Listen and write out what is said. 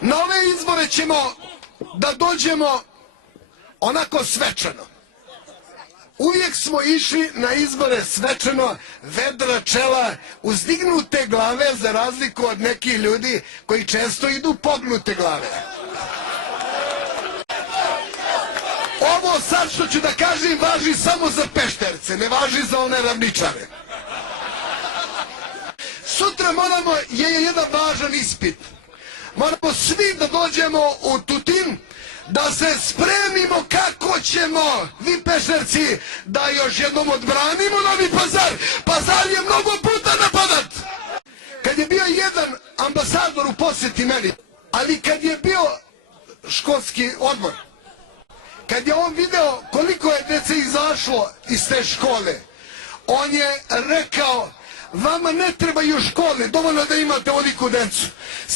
Na ove izbore ćemo da dođemo onako svečano. Uvijek smo išli na izbore svečano, vedra čela, uzdignute glave, za razliku od nekih ljudi koji često idu pognute glave. Ovo sad što ću da kažem važi samo za Pešterce, ne važi za one ravničare. Sutra moramo, je jedan važan ispit. Moramo svi da dođemo u Tutin, da se spremimo kako ćemo, vi Pešterci, da još jednom odbranimo Novi Pazar. Pazar je mnogo puta napadat. Kad je bio jedan ambasador u posjeti meni, ali kad je bio školski odbor, kad je on video koliko je dece izašlo iz te škole, on je rekao, vama ne trebaju škole, dovoljno da imate odiku decu.